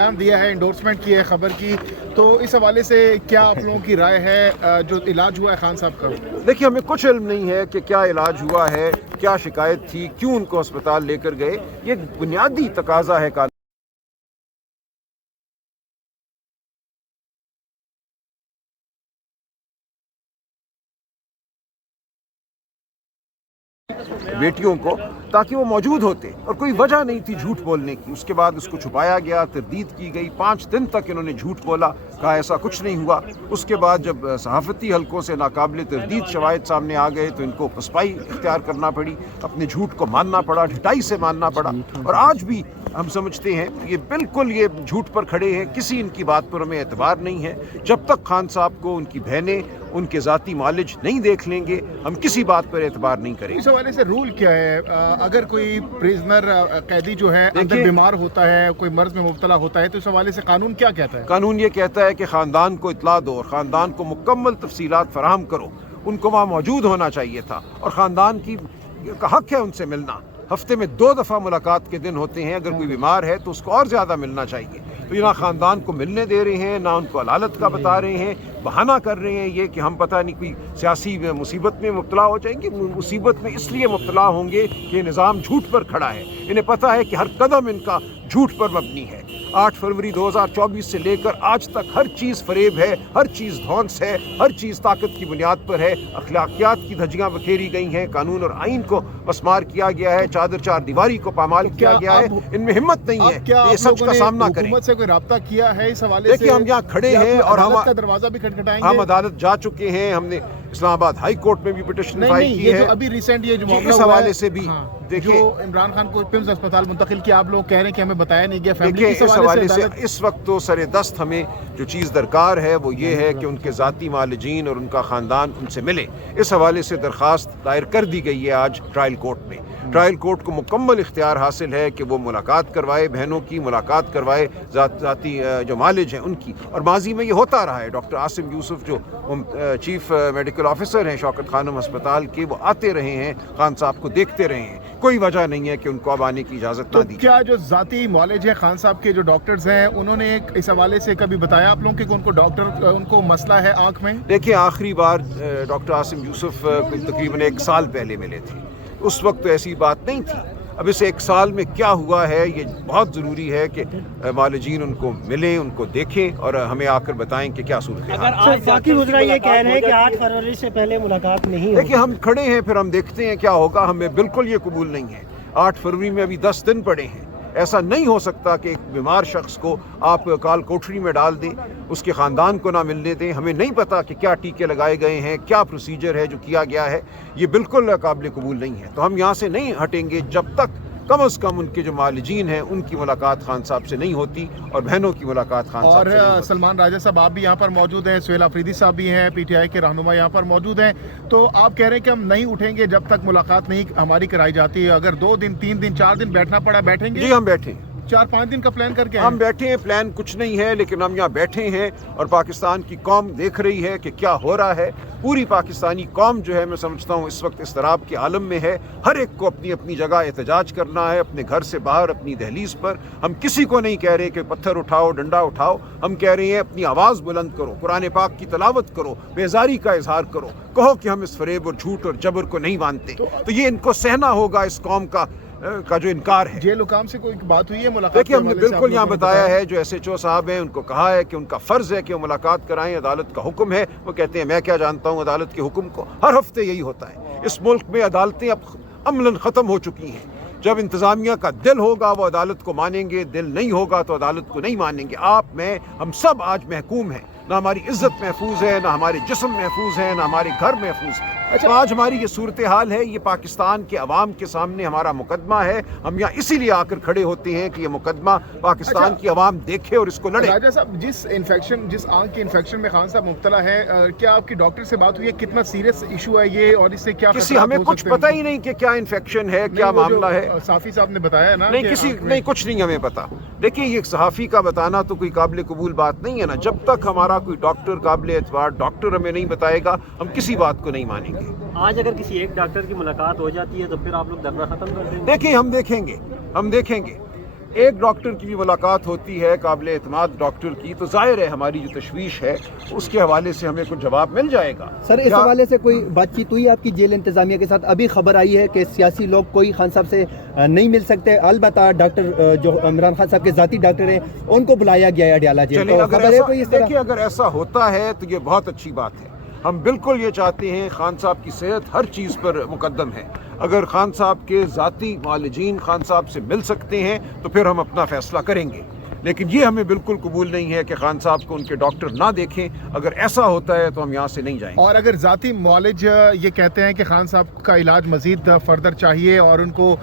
बयान दिया है, इंडोर्समेंट की है खबर की, तो इस हवाले से क्या आप लोगों की राय है? जो इलाज हुआ है खान साहब का, देखिए, हमें कुछ इल्म नहीं है कि क्या इलाज हुआ है, क्या शिकायत थी, क्यों उनको अस्पताल लेकर गए। ये बुनियादी तकाजा है कानून। बेटियों को, ताकि वो मौजूद होते, और कोई वजह नहीं थी झूठ बोलने की। उसके बाद उसको छुपाया गया, तरदीद की गई, 5 दिन तक इन्होंने झूठ बोला, कहा ऐसा कुछ नहीं हुआ। उसके बाद जब सहाफ़ती हलकों से नाकाबिल तरदीद शवाहिद सामने आ गए तो इनको पसपाई इख्तियार करना पड़ी, अपने झूठ को मानना पड़ा, ढिठाई से मानना पड़ा। और आज भी हम समझते हैं ये बिल्कुल ये झूठ पर खड़े हैं, किसी इनकी बात पर हमें एतबार नहीं है। जब तक खान साहब को उनकी बहनें उनके ज़ाती मालिज नहीं देख लेंगे, हम किसी बात पर एतबार नहीं करेंगे। इस हवाले से रूल क्या है? अगर कोई प्रिजनर कैदी जो है अंदर बीमार होता है, कोई मर्ज में मुब्तला होता है, तो इस हवाले से कानून क्या कहता है? कानून ये कहता है कि ख़ानदान को इत्तला दो और ख़ानदान को मुकम्मल तफसीलात फराहम करो। उनको वहाँ मौजूद होना चाहिए था, और ख़ानदान का हक़ है उनसे मिलना। हफ्ते में 2 दफ़ा मुलाकात के दिन होते हैं, अगर कोई बीमार है तो उसको और ज़्यादा मिलना चाहिए। तो ये ना ख़ानदान को मिलने दे रहे हैं, ना उनको अदालत का बता रहे हैं, बहाना कर रहे हैं ये कि हम पता नहीं कोई सियासी मुसीबत में मुब्तला हो जाएंगे। मुसीबत में इसलिए मुब्तला होंगे कि निज़ाम झूठ पर खड़ा है। इन्हें पता है कि हर कदम इनका झूठ पर मबनी है। 8 फरवरी 2024 से लेकर आज तक हर चीज़ फरेब है, हर चीज़ धौंस है, हर चीज़ ताकत की बुनियाद पर है। अखलाकियात की धज्जियाँ बखेरी गई हैं, कानून और आइन को पसमार किया गया है, चादर चार दीवारी को पामाल किया गया है। इनमें हिम्मत नहीं है कि ये सच का सामना करें। हुकूमत से कोई राब्ता किया है इस हवाले से? देखिए, हम यहाँ खड़े हैं और हम दरवाजा भी खटखटाएंगे। हम अदालत जा चुके हैं, हमने इस्लामाबाद हाई कोर्ट में भी पिटिशन फाइल की है। जो अभी रिसेंट ये जो मामला इस हवाले से भी देखिए, जो इमरान खान को पिम्स अस्पताल मुंतकिल किया, आप लोग कह रहे हैं कि हमें बताया नहीं गया। देखिए, इस हवाले से इस वक्त तो सरे दस्त हमें जो चीज़ दरकार है वो ये है कि उनके ज़ाती मालिजीन और उनका ख़ानदान उनसे मिले। इस हवाले से दरख्वास्त दायर कर दी गई है आज ट्रायल कोर्ट में। ट्रायल कोर्ट को मुकम्मल इख्तियार हासिल है कि वो मुलाकात करवाए, बहनों की मुलाकात करवाए, ज़ाती जो मालिज हैं उनकी। और माजी में ये होता रहा है। डॉक्टर आसिम यूसुफ जो चीफ मेडिकल ऑफिसर हैं शौकत खानम अस्पताल के, वो आते रहे हैं, खान साहब को देखते रहे हैं। कोई वजह नहीं है कि उनको अब आने की इजाज़त ना दी। क्या जो ज़ाती मालिज है खान साहब के, जो डॉक्टर्स हैं, उन्होंने इस हवाले से कभी बताया आप लोगों के उनको मसला है आँख में? देखिए, आखिरी बार डॉक्टर आसिम यूसुफ तकरीबन 1 साल पहले मिले थे। उस वक्त तो ऐसी बात नहीं थी। अब इस 1 साल में क्या हुआ है, ये बहुत ज़रूरी है कि मालिजीन उनको मिलें, उनको देखें और हमें आकर बताएं कि क्या सूरत है। अगर जाकिर गुजरा ये कह रहे हैं कि 8 फरवरी से पहले मुलाकात नहीं देखिए, हम खड़े हैं, फिर हम देखते हैं क्या होगा। हमें बिल्कुल ये कबूल नहीं है। 8 फरवरी में अभी 10 दिन पड़े हैं। ऐसा नहीं हो सकता कि एक बीमार शख्स को आप काल कोठरी में डाल दें, उसके ख़ानदान को ना मिलने दें। हमें नहीं पता कि क्या टीके लगाए गए हैं, क्या प्रोसीजर है जो किया गया है। ये बिल्कुल काबिल कबूल नहीं है। तो हम यहाँ से नहीं हटेंगे जब तक कम अज़ कम उनके जो मालिजीन हैं उनकी मुलाकात खान साहब से नहीं होती और बहनों की मुलाकात खान साहब से नहीं होती। सलमान राजा साहब आप भी यहाँ पर मौजूद हैं, सुहेल अफरीदी साहब भी हैं, पीटीआई के रहनुमा यहाँ पर मौजूद हैं। तो आप कह रहे हैं कि हम नहीं उठेंगे जब तक मुलाकात नहीं हमारी कराई जाती है। अगर 2 दिन 3 दिन 4 दिन बैठना पड़ा, बैठेंगे? जी, हम बैठे। 4-5 दिन का प्लान करके हम बैठे हैं। प्लान कुछ नहीं है, लेकिन हम यहाँ बैठे हैं और पाकिस्तान की कौम देख रही है कि क्या हो रहा है। पूरी पाकिस्तानी कौम जो है, मैं समझता हूँ इस वक्त इस्तराब के आलम में है। हर एक को अपनी अपनी जगह एहतजाज करना है, अपने घर से बाहर, अपनी दहलीज पर। हम किसी को नहीं कह रहे कि पत्थर उठाओ, डंडा उठाओ। हम कह रहे हैं अपनी आवाज़ बुलंद करो, कुरान पाक की तलावत करो, बेजारी का इजहार करो, कहो कि हम इस फरेब और झूठ और जबर को नहीं मानते। तो ये इनको सहना होगा, इस कौम का जो इनकार है। जेल हुकाम से कोई बात हुई है मुलाकात? देखिए, हमने बिल्कुल यहाँ बताया है, जो SHO साहब हैं उनको कहा है कि उनका फ़र्ज़ है कि वो मुलाकात कराएं। अदालत का हुक्म है। वो कहते हैं मैं क्या जानता हूँ अदालत के हुक्म को। हर हफ्ते यही होता है। इस मुल्क में अदालतें अब अमलन ख़त्म हो चुकी हैं। जब इंतज़ामिया का दिल होगा वो अदालत को मानेंगे, दिल नहीं होगा तो अदालत को नहीं मानेंगे। आप, मैं, हम सब आज महकूम हैं। ना हमारी इज्जत महफूज है, ना हमारे जिस्म महफूज है, ना हमारे घर महफूज है। तो आज हमारी ये सूरत हाल है। ये पाकिस्तान के अवाम के सामने हमारा मुकदमा है। हम यहाँ इसीलिए आकर खड़े होते हैं कि ये मुकदमा पाकिस्तान की अवाम देखे और इसको लड़े। राजा साहब, जिस आंख के इन्फेक्शन में खान साहब मुब्तला है, क्या आपकी डॉक्टर से बात हुई है? कितना सीरियस इशू है ये और इससे क्या हमें कुछ पता ही नहीं कि क्या इन्फेक्शन है, क्या मामला है। साफी साहब ने बताया ना? नहीं, कुछ नहीं हमें पता। देखिए, ये सहाफ़ी का बताना तो कोई काबिल कबूल बात नहीं है ना। जब तक हमारा कोई डॉक्टर, काबिल एतबार डॉक्टर हमें नहीं बताएगा, हम किसी बात को नहीं मानेंगे। आज अगर किसी एक डॉक्टर की मुलाकात हो जाती है तो फिर आप लोग धरना खत्म कर देंगे? देखिए, हम देखेंगे। ایک ڈاکٹر کی بھی ملاقات ہوتی ہے قابل اعتماد ڈاکٹر کی تو ظاہر ہے ہماری جو تشویش ہے اس کے حوالے سے ہمیں کچھ جواب مل جائے گا. سر اس حوالے سے کوئی بات چیت ہوئی آپ کی جیل انتظامیہ کے ساتھ؟ ابھی خبر آئی ہے کہ سیاسی لوگ کوئی خان صاحب سے نہیں مل سکتے، البتہ ڈاکٹر جو عمران خان صاحب کے ذاتی ڈاکٹر ہیں ان کو بلایا گیا ہے اڈیالہ جیل. چلیں اگر ایسا ہوتا ہے تو یہ بہت اچھی بات ہے. ہم بالکل یہ چاہتے ہیں، خان صاحب کی صحت ہر چیز پر مقدم ہے. اگر خان صاحب کے ذاتی معالجین خان صاحب سے مل سکتے ہیں تو پھر ہم اپنا فیصلہ کریں گے، لیکن یہ ہمیں بالکل قبول نہیں ہے کہ خان صاحب کو ان کے ڈاکٹر نہ دیکھیں. اگر ایسا ہوتا ہے تو ہم یہاں سے نہیں جائیں گے. اور اگر ذاتی معالج یہ کہتے ہیں کہ خان صاحب کا علاج مزید فردر چاہیے اور ان کو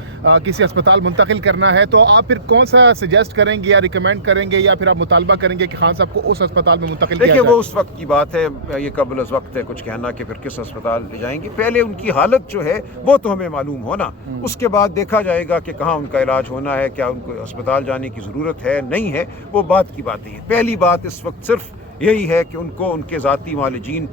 کسی اسپتال منتقل کرنا ہے، تو آپ پھر کون سا سجیسٹ کریں گے یا ریکمینڈ کریں گے یا پھر آپ مطالبہ کریں گے کہ خان صاحب کو اس اسپتال میں منتقل کیا جائے؟ دیکھیے وہ اس وقت کی بات ہے، یہ قبل از وقت ہے کچھ کہنا کہ پھر کس اسپتال لے جائیں گے. پہلے ان کی حالت جو ہے وہ تو ہمیں معلوم ہونا، اس کے بعد دیکھا جائے گا کہ کہاں ان کا علاج ہونا ہے، کیا ان کو اسپتال جانے کی ضرورت ہے نہیں ہے، وہ بات کی باتیں ہیں. پہلی بات اس وقت صرف یہی ہے کہ ان کو ان کے ذاتی معالجین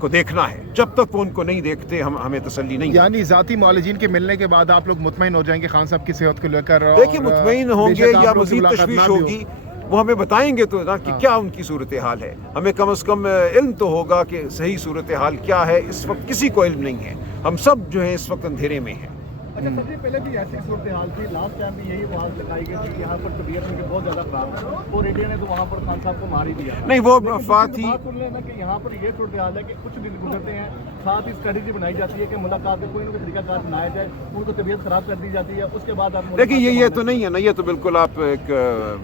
کو دیکھنا ہے. جب تک وہ ان کو نہیں دیکھتے ہمیں تسلی نہیں. یعنی ذاتی معالجین کے ملنے کے بعد آپ لوگ مطمئن ہو جائیں گے خان صاحب کی صحت کو لے کر؟ دیکھیے مطمئن ہوں گے یا مزید تشویش ہوگی وہ ہمیں بتائیں گے تو نا کہ کیا ان کی صورتحال ہے. ہمیں کم از کم علم تو ہوگا کہ صحیح صورتحال کیا ہے. اس وقت کسی کو علم نہیں ہے، ہم سب جو ہیں اس وقت اندھیرے میں ہیں. اچھا سر جی، پہلے بھی ایسی صورتحال تھی، لاسٹ ٹائم بھی یہی بات لگائی گئی تھی کہ یہاں پر طبیعت ان کی بہت زیادہ خراب ہے، وہ ریڈیو نے تو وہاں پر خان صاحب کو مار ہی دیا. نہیں وہ افواہ تھی. بات سن لینا کہ یہاں پر یہ صورتحال ہے کہ کچھ دن گزرتے ہیں، ساتھ ہی اسٹریٹجی بنائی جاتی ہے کہ ملاقات کا کوئی نہ کوئی طریقہ کار بنایا جائے، ان کو طبیعت خراب کر دی جاتی ہے، اس کے بعد آپ دیکھیے یہ تو نہیں ہے نا، یہ تو بالکل آپ ایک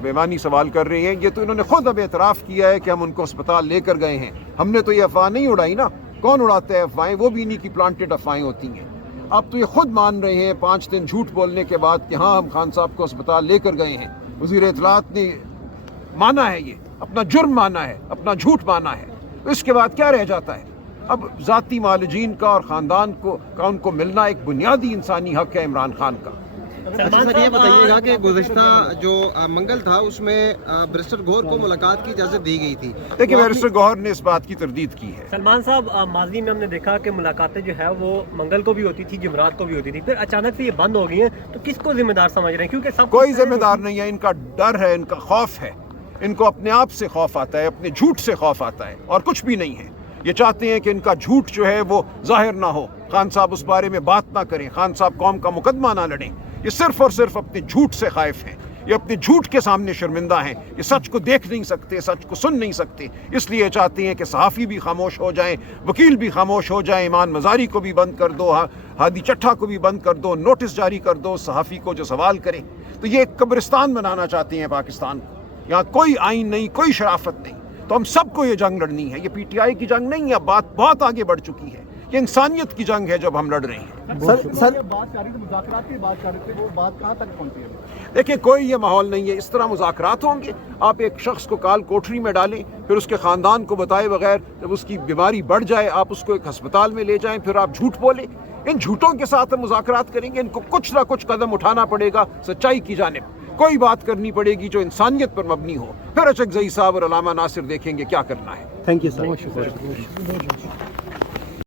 بے معنی سوال کر رہے ہیں. یہ تو انہوں نے خود اب اعتراف کیا ہے کہ ہم ان کو اسپتال لے کر گئے ہیں. ہم نے تو یہ افواہ نہیں اڑائی نا. کون اڑاتا ہے افواہیں؟ وہ بھی انہیں کی پلانٹڈ افواہیں ہوتی ہیں. آپ تو یہ خود مان رہے ہیں 5 دن جھوٹ بولنے کے بعد کہ ہاں ہم خان صاحب کو اسپتال لے کر گئے ہیں. وزیر اطلاعات نے مانا ہے، یہ اپنا جرم مانا ہے، اپنا جھوٹ مانا ہے. اس کے بعد کیا رہ جاتا ہے؟ اب ذاتی معالجین کا اور خاندان کا ان کو ملنا ایک بنیادی انسانی حق ہے عمران خان کا. اچھا سر یہ بتائیے گا کہ گزشتہ جو منگل تھا اس میں بیرسٹر گوہر کو ملاقات کی اجازت دی گئی تھی. دیکھیے بیرسٹر گوہر نے اس بات کی تردید کی ہے. سلمان صاحب ماضی میں ہم نے دیکھا کہ ملاقاتیں جو ہے وہ منگل کو بھی ہوتی تھی، جمعرات کو بھی ہوتی تھی، پھر اچانک سے یہ بند ہو گئی ہیں، تو کس کو ذمہ دار سمجھ رہے ہیں؟ کیونکہ سب کوئی ذمہ دار نہیں ہے. ان کا ڈر ہے، ان کا خوف ہے. ان کو اپنے آپ سے خوف آتا ہے، اپنے جھوٹ سے خوف آتا ہے اور کچھ بھی نہیں ہے. یہ چاہتے ہیں کہ ان کا جھوٹ جو ہے وہ ظاہر نہ ہو، خان صاحب اس بارے میں بات نہ کریں، خان صاحب قوم کا مقدمہ نہ لڑیں. یہ صرف اور صرف اپنے جھوٹ سے خائف ہیں. یہ اپنے جھوٹ کے سامنے شرمندہ ہیں. یہ سچ کو دیکھ نہیں سکتے، سچ کو سن نہیں سکتے. اس لیے چاہتے ہیں کہ صحافی بھی خاموش ہو جائیں، وکیل بھی خاموش ہو جائیں، ایمان مزاری کو بھی بند کر دو، ہادی چٹھا کو بھی بند کر دو، نوٹس جاری کر دو صحافی کو جو سوال کرے. تو یہ ایک قبرستان بنانا چاہتے ہیں پاکستان کو. یہاں کوئی آئین نہیں، کوئی شرافت نہیں. تو ہم سب کو یہ جنگ لڑنی ہے. یہ پی ٹی آئی کی جنگ نہیں ہے، بات بہت آگے بڑھ چکی ہے. یہ انسانیت کی جنگ ہے جب ہم لڑ رہے ہیں. سر بات کر رہے تھے، مذاکرات کی بات کر رہے تھے، وہ بات کہاں تک پہنچی ہے؟ دیکھیں کوئی یہ ماحول نہیں ہے. اس طرح مذاکرات ہوں گے؟ آپ ایک شخص کو کال کوٹری میں ڈالیں، پھر اس کے خاندان کو بتائے بغیر جب اس کی بیماری بڑھ جائے آپ اس کو ایک ہسپتال میں لے جائیں، پھر آپ جھوٹ بولیں. ان جھوٹوں کے ساتھ ہم مذاکرات کریں گے؟ ان کو کچھ نہ کچھ قدم اٹھانا پڑے گا سچائی کی جانب. کوئی بات کرنی پڑے گی جو انسانیت پر مبنی ہو. پھر اچک زئی صاحب اور علامہ ناصر دیکھیں گے کیا کرنا ہے. Thank you sir.